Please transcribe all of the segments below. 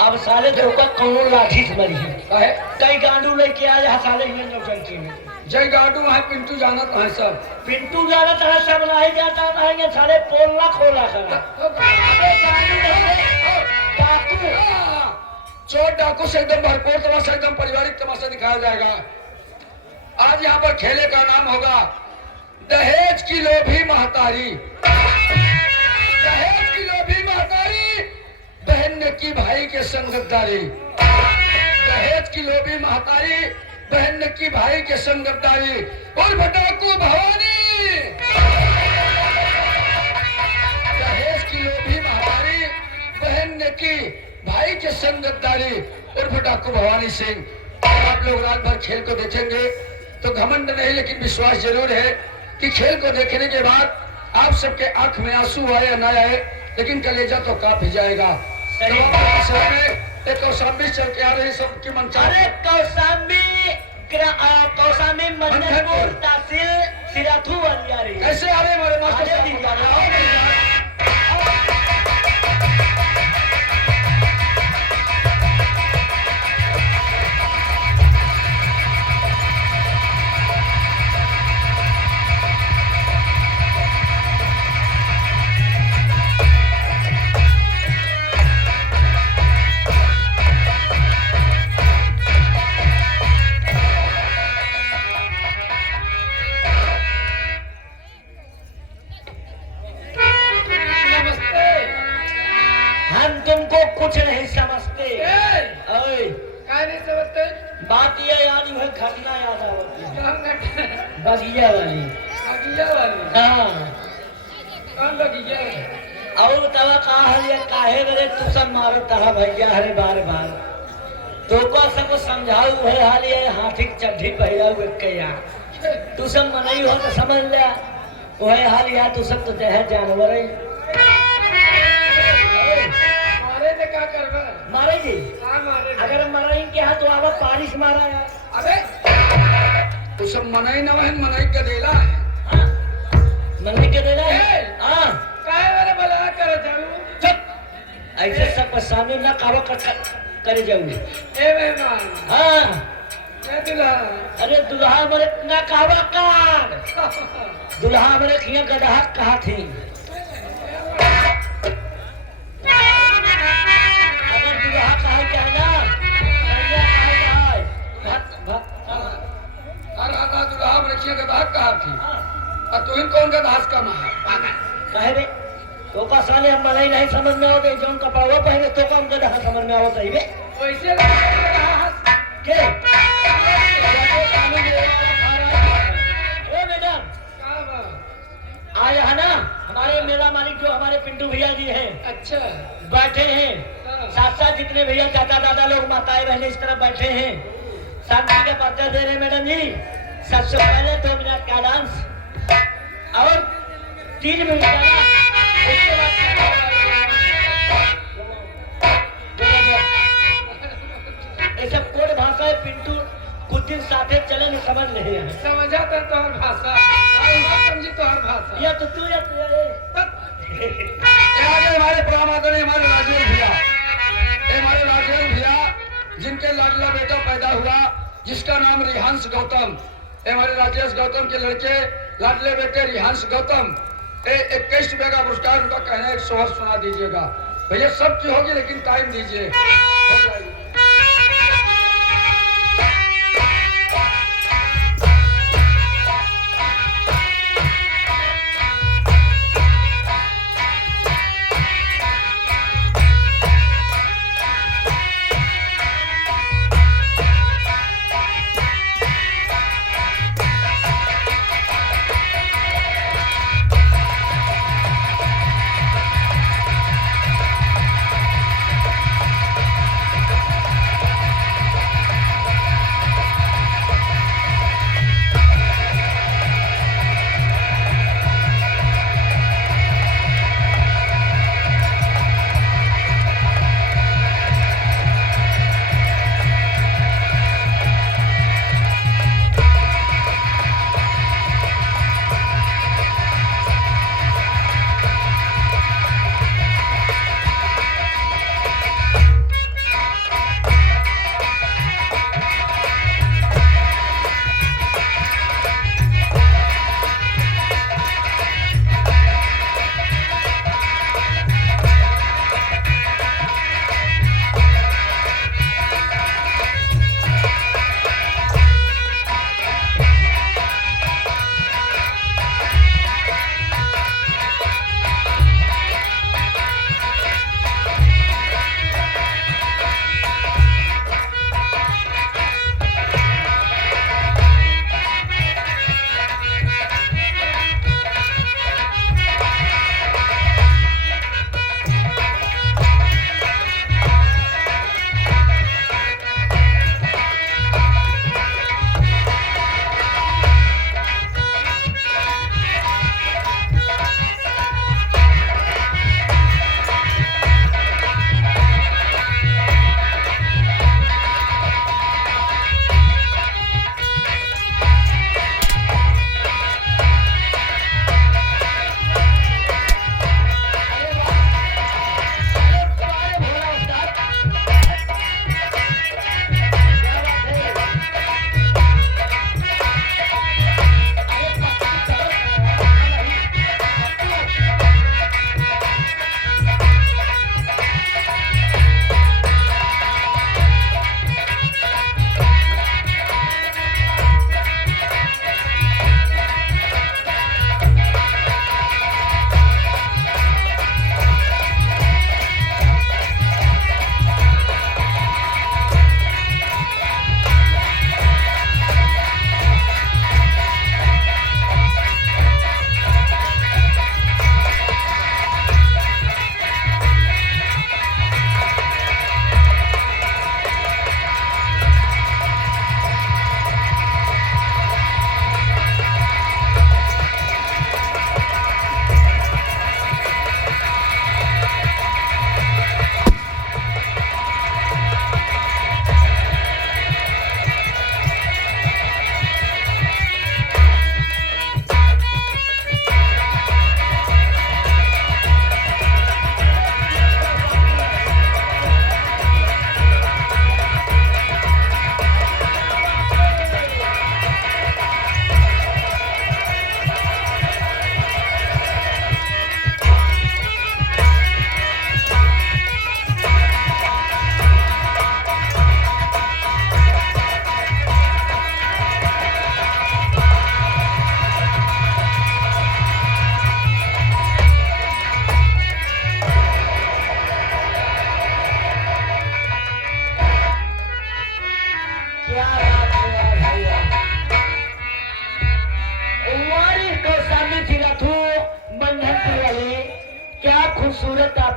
अब साले तो का कौन लाठी से मरी है काहे कई गांडू लेके आ जा साले में नौटंकी में जय गाडू है पिंटू जाना तो है सब पिंटू जाना तरह सब नहीं जाता नहीं साले पोल ना खोला करा अबे गांडू नहीं डाकू चोर डाकू से एकदम भरपूर तमाशा एकदम पारिवारिक तमाशा दिखाया जाएगा। आज यहाँ पर खेले का नाम होगा दहेज की लोभी महतारी। दहेज की लोभी महतारी बहन ने की भाई के संग गद्दारी। दहेज की लोभी महतारी बहन ने की भाई के संग गद्दारी। और डाकू भवानी दहेज की लोभी महतारी बहन ने की भाई के संग गद्दारी। और डाकू भवानी सिंह। आप लोग रात भर खेल को देखेंगे तो घमंड नहीं लेकिन विश्वास जरूर है कि खेल को देखने के बाद आप सबके आंख में आंसू आए या ना आए लेकिन कलेजा तो कांप ही जाएगा। एक कौशाम्बी चल के आ रही सबकी मन अरे कौशाम्बी मंडलपुर तहसील सिराथू वाली आ रही कैसे आ रहे हमारे मास्टर कुछ नहीं समझते नहीं समझते बात ये याद है घटना याद आवती बगिया वाली हाँ कौन बगिया और तवा कहा काहे मेरे तू सब मारो तहा भैया हरे बार बार तो को सबको समझाऊ है हाल ये हाथी की चड्ढी पहिरा हुए क्या तू सब मनई हो तो समझ ले वो है हाल यार तू सब तो है जानवर है क्या करवा मारेगी अगर मराई के हाथ तो आवा पारिश मारा यार अबे तो सब मनाई न वहन मनाई का देला है मनाई के देला है हां काहे वाले बला कर जाऊ चुप ऐसे सब सामने ना कावा करे जाऊंगी ए मेहमान हां ए दुल्हा अरे दुल्हा मरे ना कावा कार दुल्हा मरे किया गधा कहा थी तू कौन का दास का महा कहे रे तो का साले हम मलाई नहीं समझ में आवते जोन कपड़ा पहने तो का हमका दहा समझ में आवत है बे वैसे के ओ मैडम आया है ना हमारे मेला मालिक जो हमारे पिंटू भैया जी हैं अच्छा बैठे हैं साथ साथ जितने भैया चाचा दादा लोग माताएं बहने इस तरफ बैठे हैं शांति का पत्ता दे रहे मैडम जी सबसे पहले 2 मिनट का डांस और 3 मिनट का उसके बाद ऐसा कोड भाषा है पिंटू कुछ दिन साथे चले नहीं समझ नहीं है समझा तो तोहर भाषा समझी तोहर भाषा या तो तू या हमारे प्रमादनी हमारे राजेश भैया हमारे राजेश भैया जिनके लाडला बेटा पैदा हुआ जिसका नाम रिहांश गौतम हमारे राजेश गौतम के लड़के लाडले बेटे रिहांश गौतम 21 रुपए का पुरस्कार उनका कहना है 100 सुना दीजिएगा भैया सब की होगी लेकिन टाइम दीजिए हो जाएगी।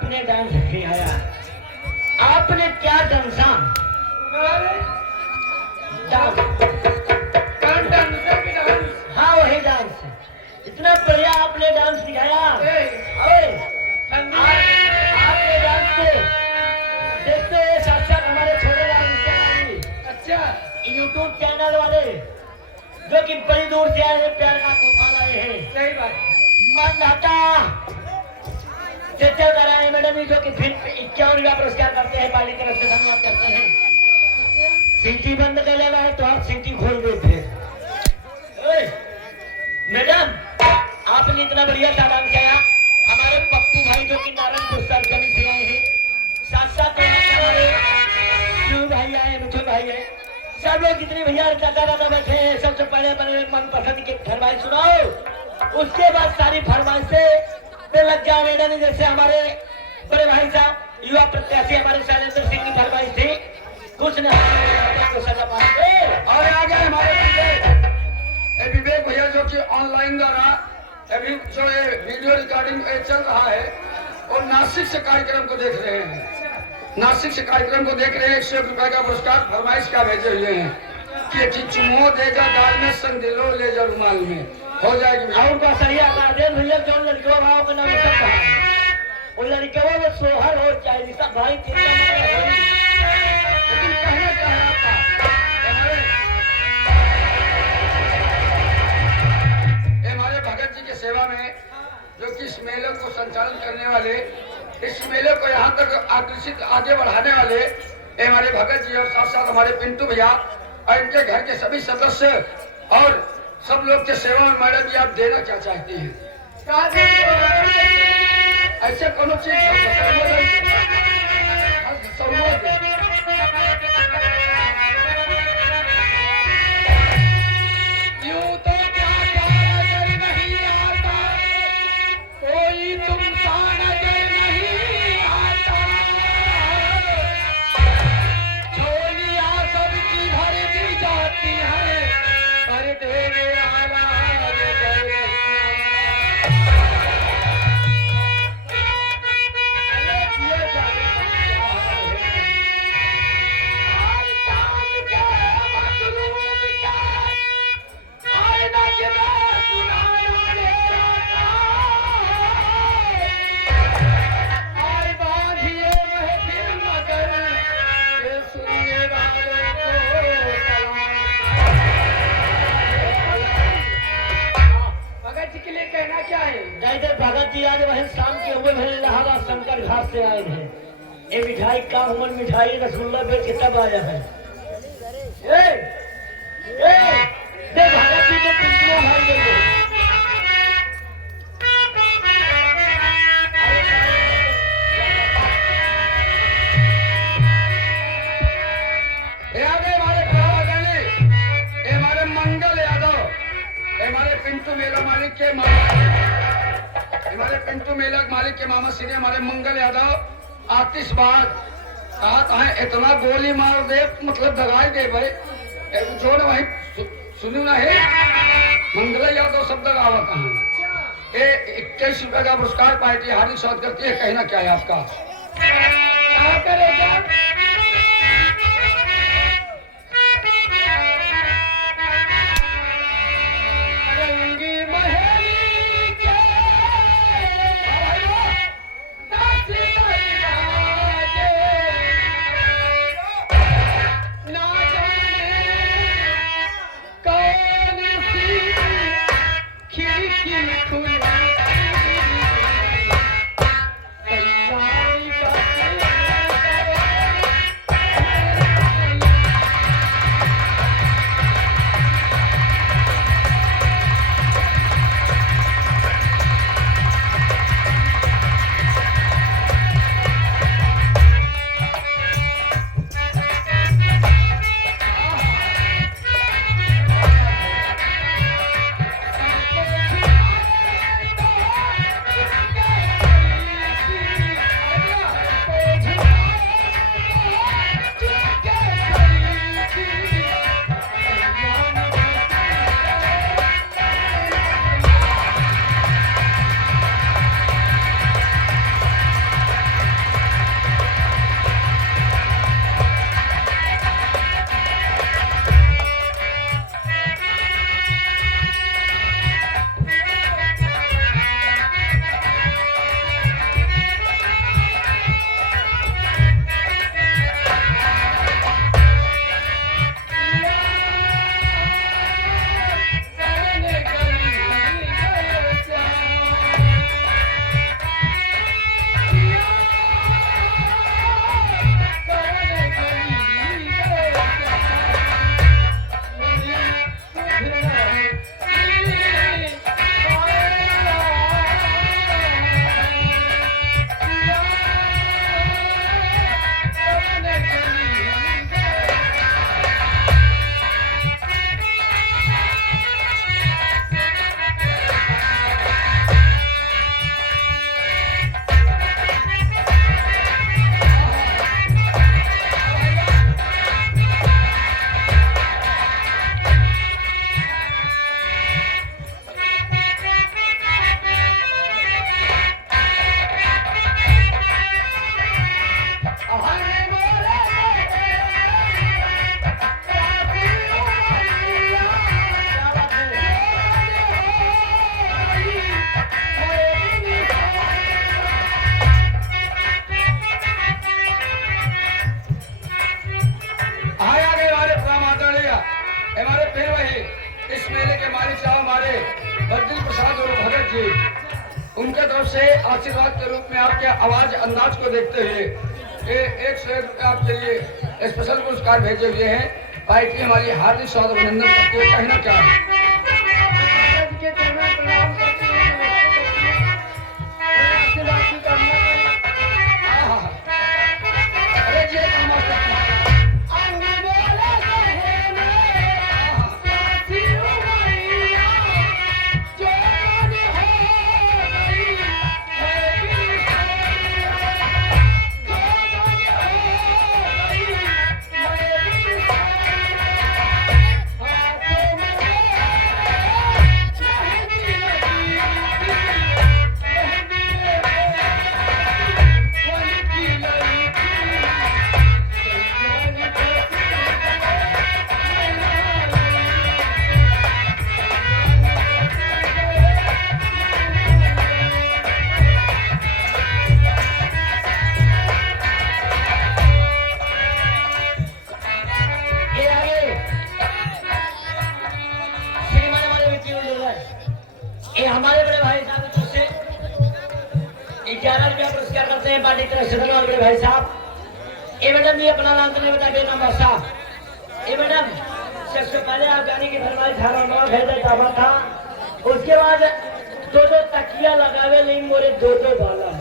आपने डांस सिखाया, आपने क्या डांसा? डांस, हाँ वही डांस। इतना बढ़िया आपने डांस सिखाया। आपने डांस को देखते हैं साथ साथ हमारे छोटे लाल अच्छा यूट्यूब चैनल वाले जो कि बड़ी दूर से आए हैं, प्यार का तूफान आए हैं। सही बात। मंदाता चेचर कराए मैडम जो कि फिर 51 पुरस्कार करते हैं, पार्टी तरफ से धन्यवाद करते हैं। सीटी बंद कर लेना है तो आप सीटी खोल देते हैं। मैडम आपने इतना बढ़िया डांस किया। हमारे पप्पू भाई जो कि नारायणपुर सरकमी से आए हैं, साथ साथ हमारे शिव भाई आए, मिठू भाई है, सब लोग जितने भैया चाचा दादा बैठे हैं, सबसे पहले अपने मनपसंद की फरमाइश सुनाओ, उसके बाद सारी फरमाइशें पे लग जाओ मैडम। जैसे हमारे बड़े भाई साहब युवा प्रत्याशी हमारे शैलेंद्र सिंह की फरमाइश थी, कुछ न और आगे हमारे विवेक भैया जो कि ऑनलाइन द्वारा अभी जो ये वीडियो रिकॉर्डिंग चल रहा है और नासिक से कार्यक्रम को देख रहे हैं, नासिक से कार्यक्रम को देख रहे हैं। 101 रुपए का पुरस्कार फरमाइश का भेजे हुए हैं कि चुमो देगा गाल में, संग दिलो ले जा रुमाल में, हो जाएगी। और का सही आदेश भैया जो लड़कों भाव का नाम सब कहा उन लड़कों में सोहर हो चाहिए सब भाई लेकिन कहना क्या है आपका, हमारे भगत जी की सेवा में जो कि इस मेले को संचालन करने वाले, इस मेले को यहाँ तक आकर्षित आगे बढ़ाने वाले हमारे भगत जी और साथ साथ हमारे पिंटू भैया और इनके घर के सभी सदस्य और सब लोग के सेवा में मैडम जी आप देना क्या चाहती हैं? ऐसे कोनो चीज भगत जी आज वही शाम के हुए भले इलाहाबाद शंकर घाट से आए हैं। ये मिठाई का उमन मिठाई रसगुल्ला बेच के तब आया है। दे भगत जी को पिंटू भाई दे दो। हमारे मंगल यादव, हमारे पिंटू मेला मालिक के मामा, हमारे पिंटू मेला मालिक के मामा श्री हमारे मंगल यादव आतिशबाज कहा है इतना गोली मार दे मतलब दगाई दे भाई जो न वही सुनू ना है मंगल यादव सब दगावा कहा। ये 21 रुपए का पुरस्कार पार्टी हार्दिक स्वागत करती है। कहना क्या है आपका? हमारे फिर वही इस मेले के मालिक साहब हमारे बद्री प्रसाद और भगत जी, उनके तरफ से आशीर्वाद के रूप में आपके आवाज अंदाज को देखते हुए ये 101 रुपये आपके लिए स्पेशल पुरस्कार भेजे हुए हैं। पार्टी हमारी हार्दिक स्वागत अभिनंदन करते हुए कहना क्या है। ये हमारे बड़े भाई साहब की तरफ से 11 रुपया पुरस्कार करते हैं पार्टी तरफ से धन्यवाद बड़े भाई साहब। ये मैडम जी अपना नाम तो नहीं बता बेटा बसा। ये मैडम सबसे पहले आप गाने की फरमाइश हमारा भेज देता था, उसके बाद दो तकिया लगावे नहीं मोरे दो वाला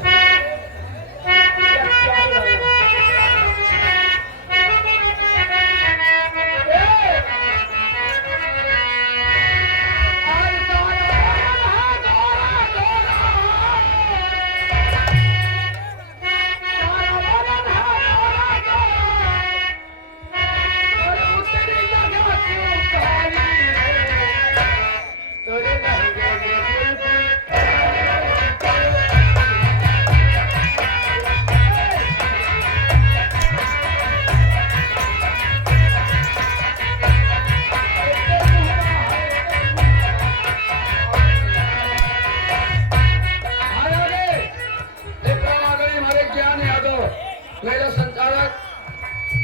मेरे संचालक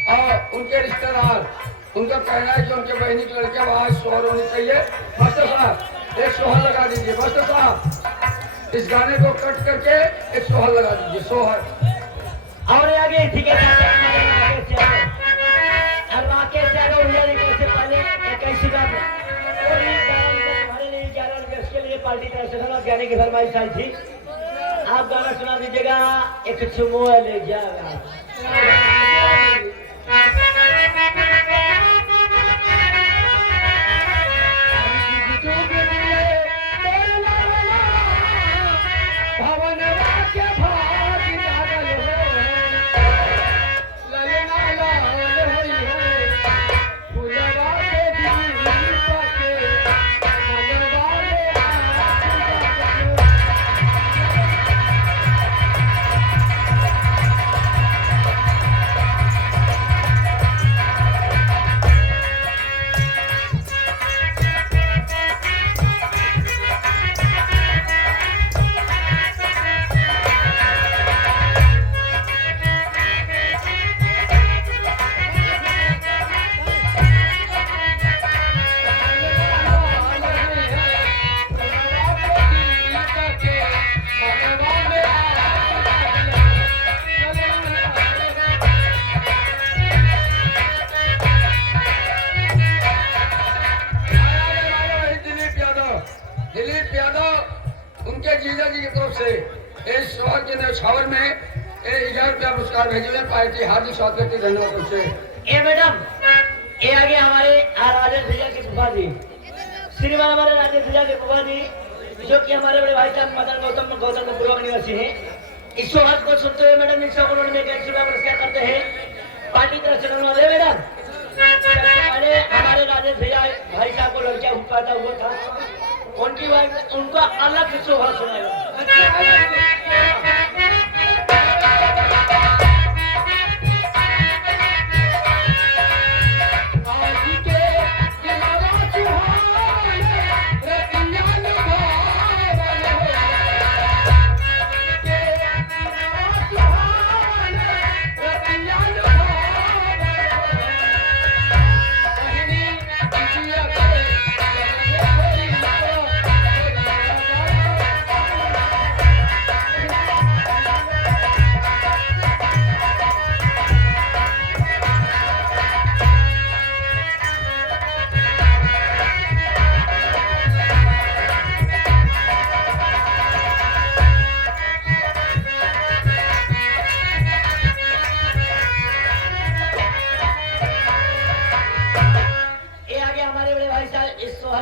और उनके रिश्तेदार, उनका कहना है कि उनके बहनी की लड़कियां वहां सोहर होनी चाहिए। मास्टर साहब एक सोहर लगा दीजिए। मास्टर साहब इस गाने को कट करके एक सोहर लगा दीजिए। सोहर और आगे ठीक है राकेश यादव से पहले कैसी बात हमारे लिए 11 रुपये के लिए पार्टी तरफ से गाने की फरमाइश आई थी। आप गाना सुना दीजिएगा, एक चुमो ले जाएगा। उनके जीजा जी की तरफ से इस शहर के न्यौछावर में 1000 रुपया पुरस्कार भेजे हुए। पार्टी हार्दिक स्वागत की धन्यवाद से। ए मैडम ये आगे हमारे राजेश भैया के फूफा जी, श्रीमान हमारे राजेश भैया के फूफा जी, जो कि हमारे बड़े भाई साहब मदन गौतम पूर्वक निवासी है। इस शोहर को सुनते हुए मैडम इस उन्होंने 100 रुपया पुरस्कार करते हैं पार्टी तरफ से। मैडम पहले हमारे राजेश भैया भाई साहब को लड़कियां पैदा हुआ था, उनकी वाइफ उनका अलग शोभा सुनाया।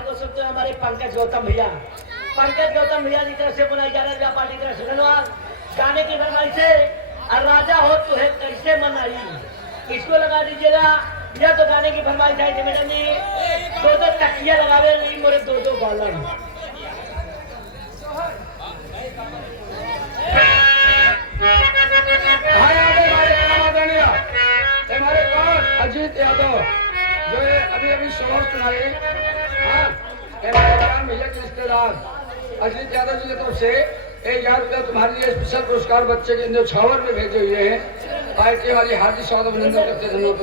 को सुनते हैं हमारे पंकज गौतम भैया। पंकज गौतम भैया की तरफ से बनाई जा रहा है पार्टी की तरफ से धन्यवाद। गाने की फरमाइश से और राजा हो तो है कैसे मनाई, इसको लगा दीजिएगा। यह तो गाने की फरमाइश आई थी मैडम जी, दो तकिया लगावे नहीं मोरे दो बालन। हमारे कौन अजीत यादव जो है अभी शोहर सुनाए, हमारे जान भैया के रिश्तेदार अजीत यादव जी की तरफ से 1000 रुपया तुम्हारे लिए स्पेशल पुरस्कार बच्चे के न्यौछावर में भेजे हुए हैं। पार्टी वाली हार्दिक स्वागत अभिनंदन करते धन्यवाद।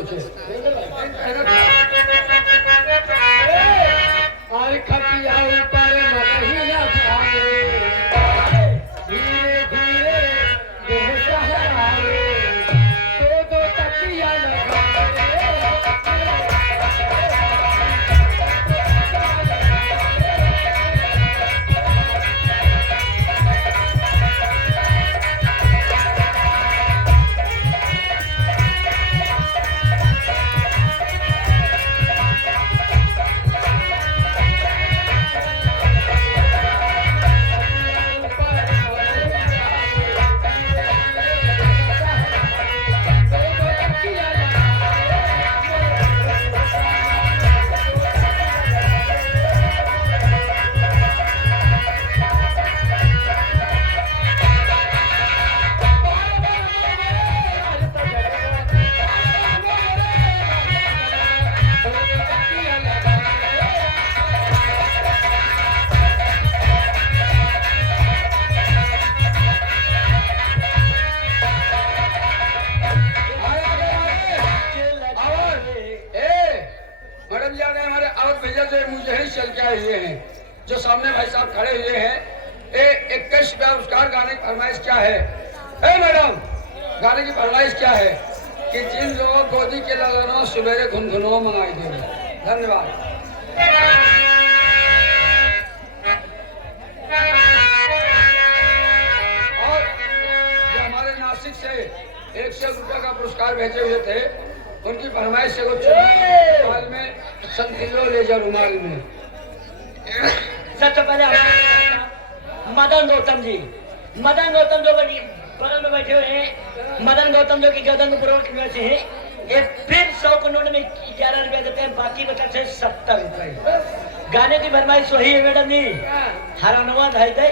जो सामने भाई साहब खड़े हुए हैं, 21 रुपया पुरस्कार। गाने की फरमाइश क्या है? मैडम, गाने की फरमाइश क्या है कि जिन लोगों गोदी के लगनों सवेरे घुनघुनो मंगाई दे। धन्यवाद। और जो हमारे नासिक से 100 रुपया का पुरस्कार भेजे हुए थे, उनकी फरमाइश से रुमाल में संतिलो ले जा रुमाल में। सबसे पहले मदन गौतम जी, मदन गौतम जो बगल में बैठे हुए हैं, मदन गौतम जो की गर्दन को पूर्वक में से है, ये फिर 100 के नोट में 11 रुपए देते हैं, बाकी बचा से 70 रुपए। गाने की फरमाइश वही है मैडम जी, हरानवा ढाई दे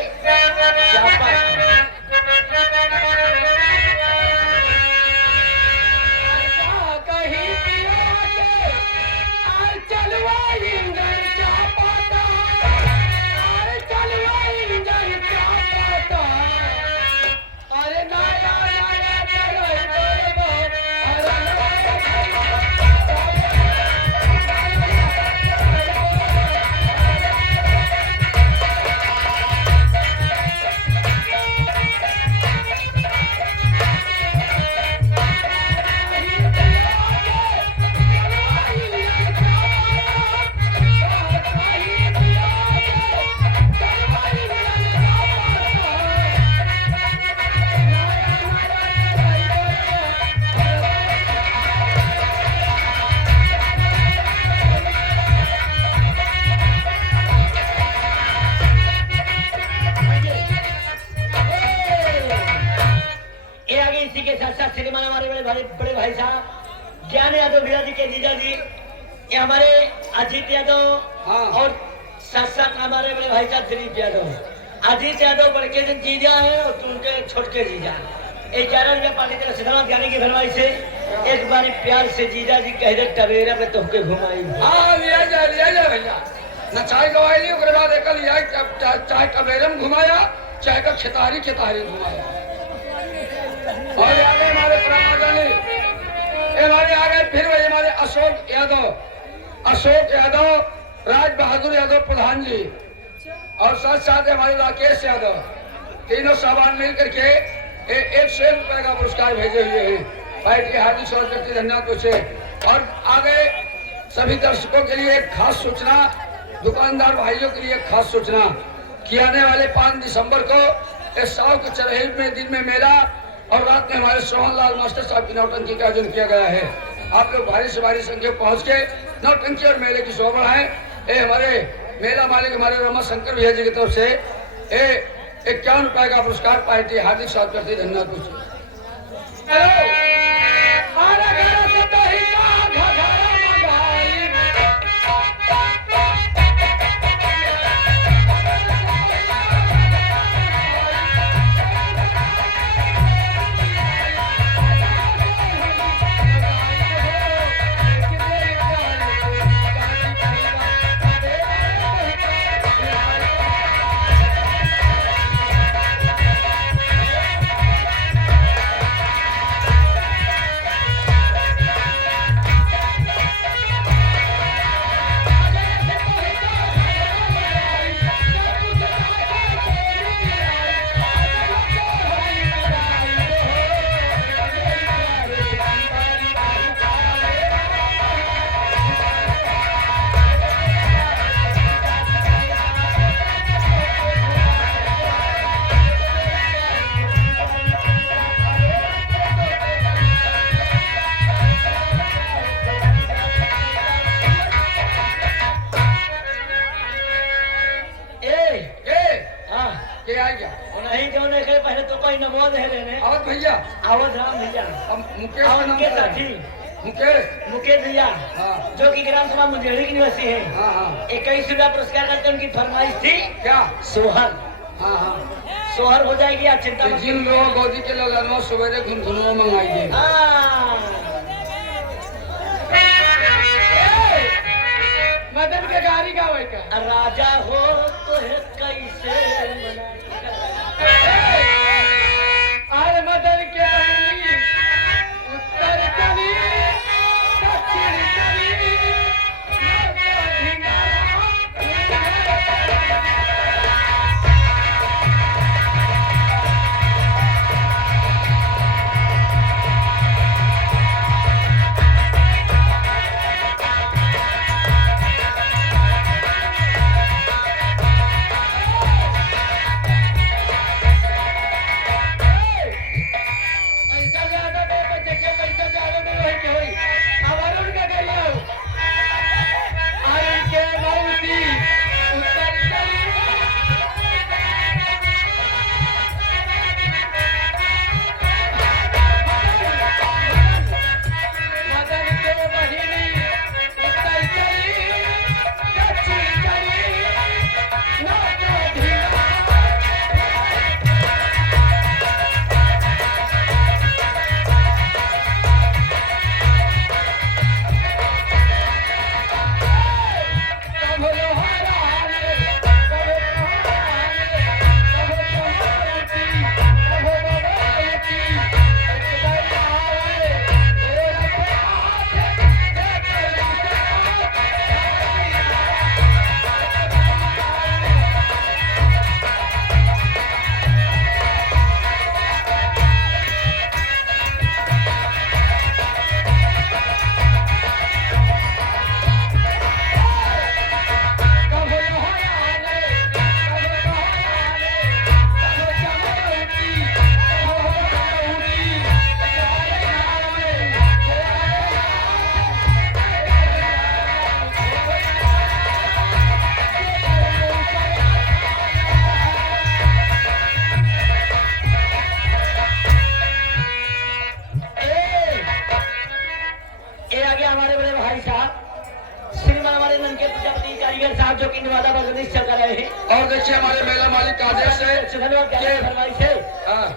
बड़े भाई साहब ज्ञान यादव भैया जी के जीजा जी, ये हमारे अजीत यादव और साथ साथ हमारे बड़े भाई साहब दिलीप यादव। अजीत यादव बड़के जीजा है और उनके छोटके जीजा। 11 रुपया पानी तरह सिनेमा जाने की फरमाइश से एक बार प्यार से जीजा जी कह दे टवेरा पे तुमके घुमाई। लिया जा भैया, न चाय गवाई ली, उसके बाद एक लिया चाहे टवेरा में घुमाया, चाहे का खितारी घुमाया। और आगे हमारे हमारे आगे फिर वही हमारे अशोक यादव, राज बहादुर यादव प्रधान जी, और साथ साथ हमारे राकेश यादव, तीनों सामान मिल करके 100 रुपए का पुरस्कार भेजे हुए हैं। भाई की हार्दिक स्वागत करती धन्यवाद से। और आगे सभी दर्शकों के लिए एक खास सूचना, दुकानदार भाइयों के लिए एक खास सूचना कि आने वाले 5 दिसंबर को इस साल के चरही में दिन में मेला और रात में हमारे सोहन लाल मास्टर साहब की नौटंकी का आयोजन किया गया है। आप लोग भारी से भारी संख्या पहुंच के नौटंकी और मेले की शोभा है। ये हमारे मेला मालिक हमारे रमा शंकर भैया जी की तरफ से 51 रुपए का पुरस्कार पार्टी हार्दिक स्वागत करती है। धन्यवाद पूछिए। नहीं जो नहीं करे पहले तो कोई नमो दे लेने आवत भैया आवत राम भैया अब मुकेश आवत का नाम के क्या है? साथी मुकेश भैया हाँ जो कि ग्राम सभा मुंडेरी की निवासी है। हाँ हाँ 21 रुपया पुरस्कार करते उनकी फरमाइश थी क्या सोहर। हाँ हाँ सोहर हो जाएगी आप चिंता कि मत जिन लोगों गोदी के ललनवा सवेरे घुनघुनुआ मंगाई दे। मदन के गाड़ी गावे का राजा हो तो है कैसे अरे मदन के बहनी उत्तर चली दक्षिण चली पैसा ज्यादा दे बच्चे के पैसा ज्यादा दे वही के होई अब अरुण का करियो अरुण के मौसी उत्तर चली मदन के बहिनी उत्तर चली दक्षिण चली नाचो धीरा कभो हराने कभो हराने कभो तुम्हारी कभो बबाती एक बार आए ओ रखे कभो हराने कभो हराने कभो चमोती कभो बहुती ये आगे हमारे बड़े भाई साहब श्रीमान हमारे नंके प्रजापति कारीगर साहब जो कि नवादा बगदीश चल रहे हैं। और देखिए हमारे मेला मालिक का आदेश है धन्यवाद क्या है फरमाइश है। हाँ,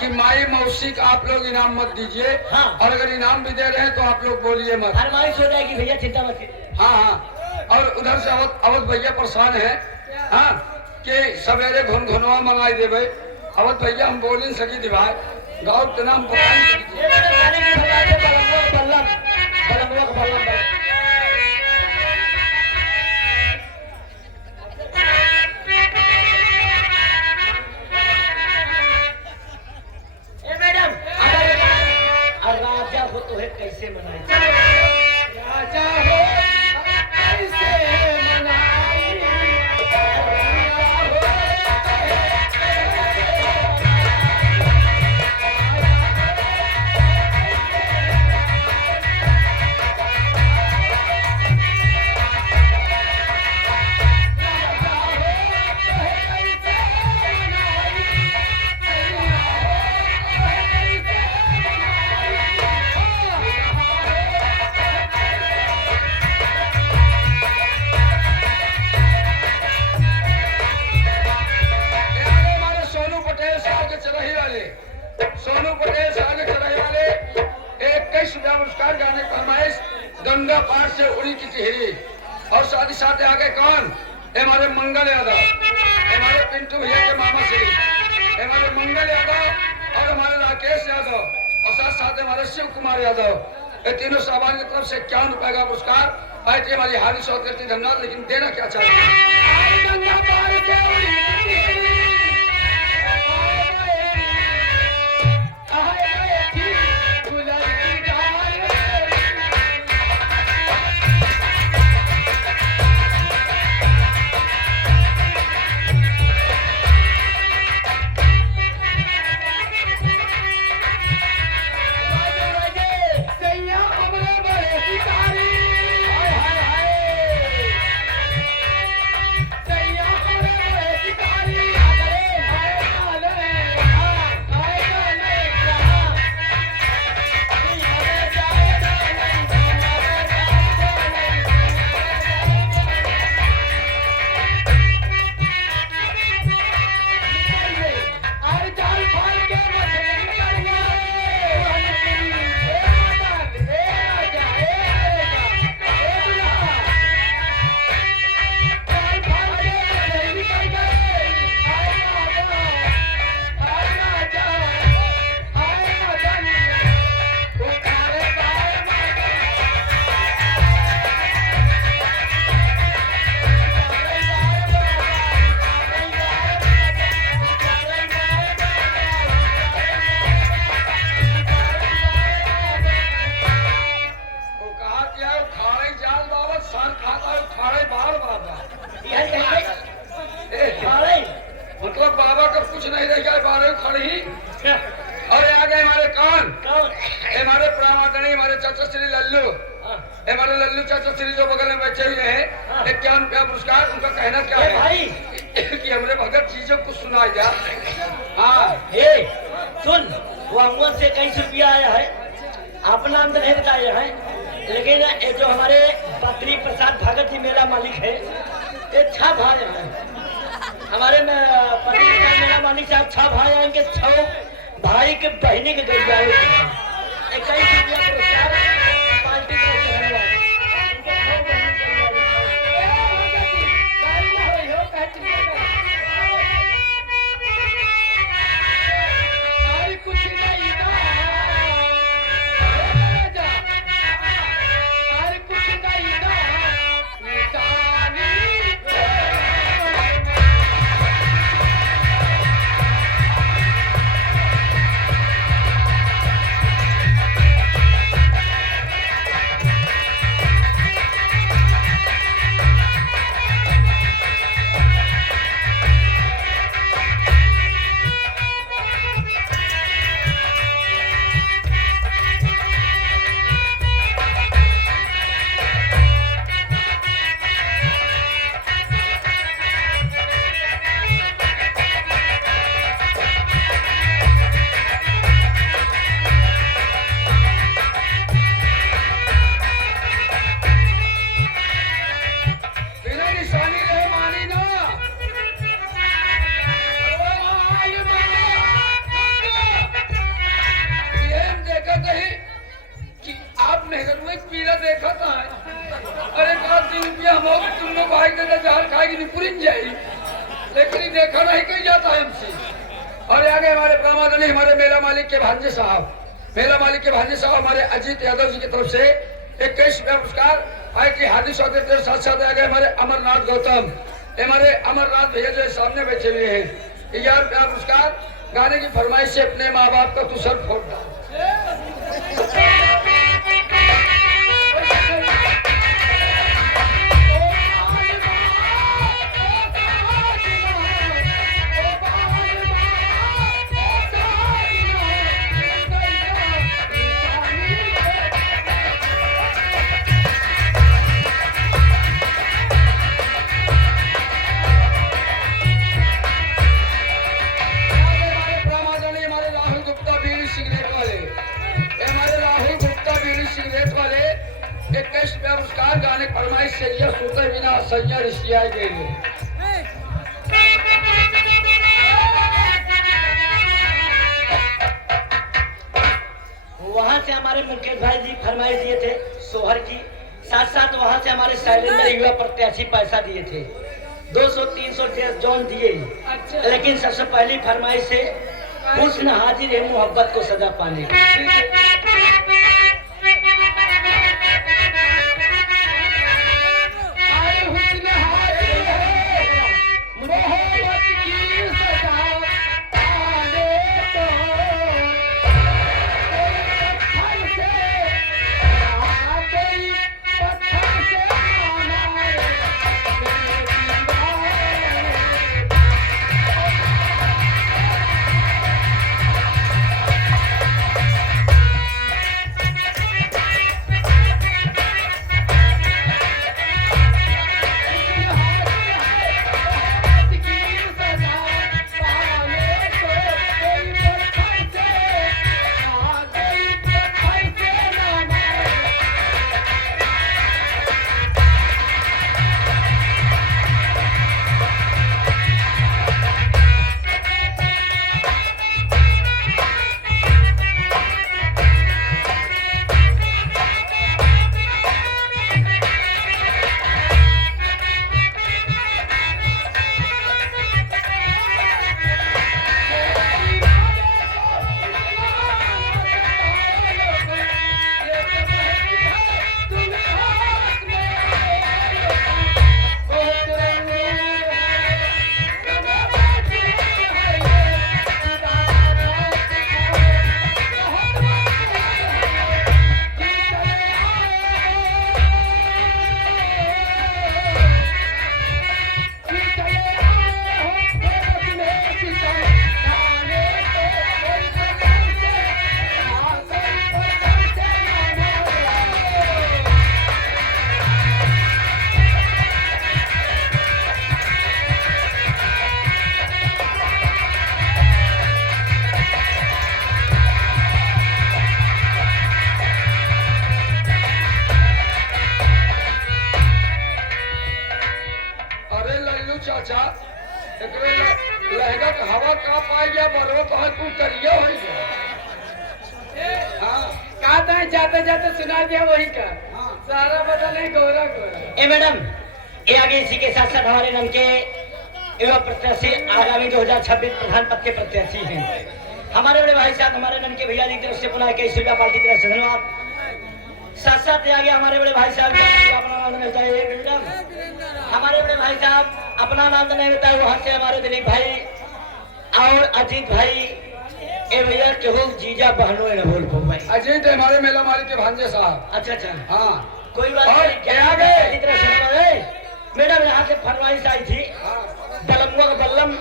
कि माई मौसी का आप लोग इनाम मत दीजिए। हाँ। और अगर इनाम भी दे रहे हैं तो आप लोग बोलिए मत। फरमाइश हो जाएगी भैया चिंता मत कीजिए। हाँ हाँ और उधर से अवध भैया परेशान है हाँ कि सवेरे घुनघुनवा मंगाई देवे। अवध भैया हम बोल नहीं सकी दीवार गाँव के नाम बता नहीं सकी। ये मेरे गाने की फरमाइश है बल्लम बल्लम बल्लम बल्लम ए मैडम राजा हो तो है कैसे मनाई राजा हो कैसे मनाई राजा हो गाने की फरमाइश गंगा पार से उड़ी की टिहरी। और साथ ही साथ आगे कौन? हमारे मंगल यादव, हमारे पिंटू भैया के मामा श्री, हमारे मंगल यादव और हमारे राकेश यादव और साथ साथ हमारे शिव कुमार यादव। ये तीनों साहबान की तरफ से 51 रुपए का पुरस्कार। आई थी हमारी हारी सौ करती धन्यवाद। लेकिन देना क्या चाहते हैं? मतलब बाबा का कुछ नहीं रह गया, बारह खड़ी। और आगे हमारे कौन? हमारे प्रामादनी हमारे चाचा श्री लल्लू, हमारे लल्लू चाचा श्री जो बगल में बैठे हुए हैं। 51 रुपया पुरस्कार। उनका कहना क्या है भाई कि हमरे भगत चीजों को सुनाई जा। हाँ हे सुन, वो अमूल से 21 रुपया आया है, अपना नाम तो नहीं बताया है, लेकिन ये जो हमारे बद्री प्रसाद भगत जी मेला मालिक है, ये 6 भाई हैं हमारे में। बद्री प्रसाद मेला मालिक साहब 6 भाई हैं, इनके 6 भाई के बहनी के गई जाए 21 रुपया पुरस्कार पार्टी के चढ़ने वाले। इनके 6 बहन के गई लेकिन देखा नहीं कहीं जाता है हमसे। और आगे हमारे प्रामादनी हमारे मेला मालिक के भांजे साहब, मेला मालिक के भांजे साहब हमारे अजीत यादव जी की तरफ से 21 रुपया पुरस्कार। आए कि हार्दिक स्वागत के साथ साथ आ गए हमारे अमरनाथ गौतम, हमारे अमरनाथ भैया जो सामने बैठे हुए हैं, 11 रुपया पुरस्कार। गाने की फरमाइश से अपने माँ बाप का तू सर फोड़ डाल। पुरस्कार गाने फरमाइश से यह सुते बिना सैया ऋषिया गए। वहां से हमारे मुकेश भाई जी फरमाइश दिए थे सोहर की, साथ साथ वहां से हमारे शैलेंद्र युवा प्रत्याशी पैसा दिए थे 200-300 जौन दिए ही। अच्छा। लेकिन सबसे पहली फरमाइश से हुस्न हाजिर है मोहब्बत को सजा पाने की। आए हुस्न हाजिर है, मोहब्बत की सजा पाने को। कोई पत्थर से कोई पत्थर से मानाए मेरे दीवार। अरे लल्लू चाचा एकरे लहंगा के हवा का पाई गया बरो कहा तू करियो होई गया। हाँ कहता है जाते जाते सुना दिया वही का हाँ। सारा बदल है गोरा गोरा। ए मैडम, ये आगे इसी के साथ साथ हमारे नाम के युवा प्रत्याशी आगामी 2026 प्रधान पद के प्रत्याशी हैं हमारे बड़े भाई साहब, हमारे नाम के भैया जी की तरफ से पुनः के सुविधा पार्टी की तरफ से धन्यवाद। साथ साथ आगे हमारे बड़े भाई साहब अपना नाम मिलता है मैडम, हमारे बड़े भाई साहब अपना नाम तो नहीं मिलता है, वहां से हमारे दिलीप भाई और अजीत भाई ए भैया केहू जीजा बहनों है ना बोल पो भाई। अजीत हमारे मेला मालिक के भांजे साहब। अच्छा अच्छा, हाँ कोई बात और नहीं। क्या आ गए? की तरफ से धन्यवाद है। मैडम यहाँ से फरमाइश आई थी बलमुआ का बल्लम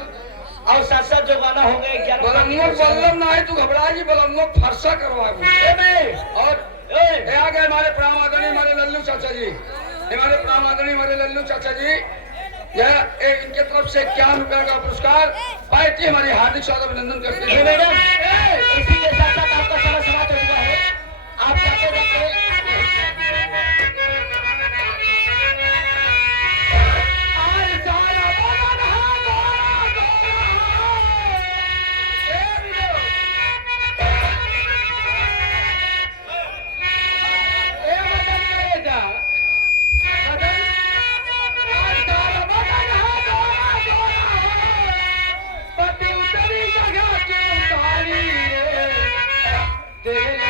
और साथ साथ जो गाना हो गए बलम्मो बल्लम ना है तू घबरा जी, बलम्मो फरसा करवा और ये आ गए हमारे प्राण आदरणीय हमारे लल्लू चाचा जी, हमारे प्राण आदरणीय हमारे लल्लू चाचा जी। यह इनके तरफ से 51 रुपए का पुरस्कार पार्टी हमारी हार्दिक स्वागत अभिनंदन करते ए हैं। मैडम, इसी के साथ साथ आपका समय समाप्त हो चुका है। आप जाते जाते आज सारा बदन है गोरा गोरा। ए विजय, ए मदन ले जा मदन। आज सारा बदन है गोरा गोरा। पति उतरी जगह क्यों उतारी रे तेरे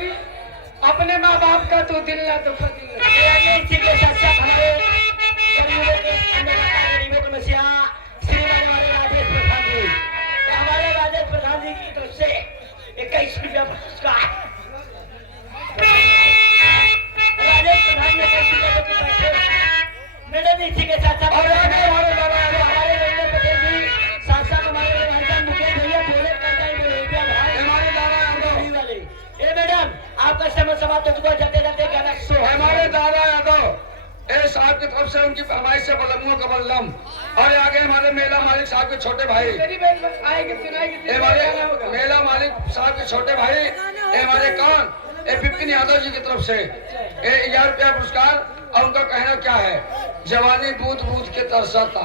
भी अपने माँ बाप का तू दिल ना दुख दिल ना। ये आगे इसी के साथ साथ हमारे गरीबों के मसीहा श्रीमान हमारे राजेश प्रधान जी, तो हमारे राजेश प्रधान जी की तरफ से 21 रुपया पुरस्कार। राजेश प्रधान जी 21 रुपया के पैसे मैडम इसी के साथ साथ और आगे हमारे बाबा हमारे रंजन पटेल जी, साथ साथ हमारे भाईजान मुकेश भैया बोले करता है रुपया भाई हमारे दादा यादव, वाले। ए मैडम आपका समय समाप्त हो चुका, जाते जाते गाना शो हमारे दादा यादव ए साहब की तरफ से उनकी फरमाइश से बलमुओं का बल्लम। और आगे हमारे मेला मालिक साहब के छोटे भाई, तेरी बहन आएगी सुनाएगी। ये हमारे मेला मालिक साहब के छोटे भाई, ये हमारे कौन ए विपिन यादव जी की तरफ से 1000 रुपया पुरस्कार। और उनका कहना क्या है, जवानी बूथ बूथ के तरसता,